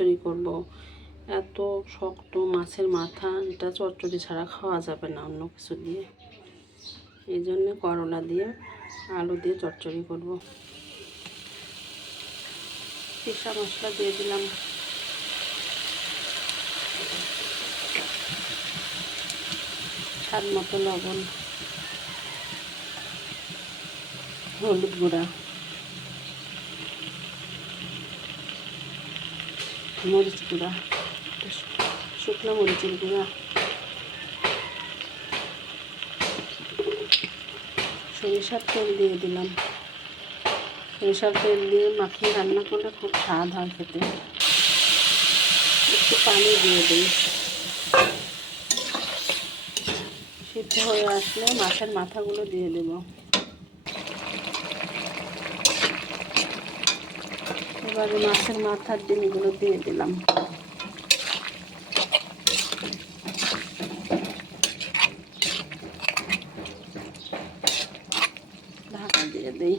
চচ্চড়ি করব। এত শক্ত মাছের মাথা, এটা চচ্চড়ি ছাড়া খাওয়া যাবে না অন্য কিছু দিয়ে। এই জন্য করলা দিয়ে আলু দিয়ে চচ্চড়ি করব। পিসা মশলা দিয়ে দিলাম, স্বাদ মতো লবণ, হলুদ গুঁড়া, মরিচ গুঁড়া, শুকনো মরিচের গুঁড়া, সরিষার তেল দিয়ে দিলাম। সরিষার তেল দিয়ে মাখিয়ে রান্না করলে খুব স্বাদ হয় খেতে। একটু পানি দিয়ে দিই। সিদ্ধ হয়ে আসলে মাছের মাথাগুলো দিয়ে দেব। এবারে মাছের মাথার ডিমগুলো দিয়ে দিলাম। ঢাকা দিয়ে দিই।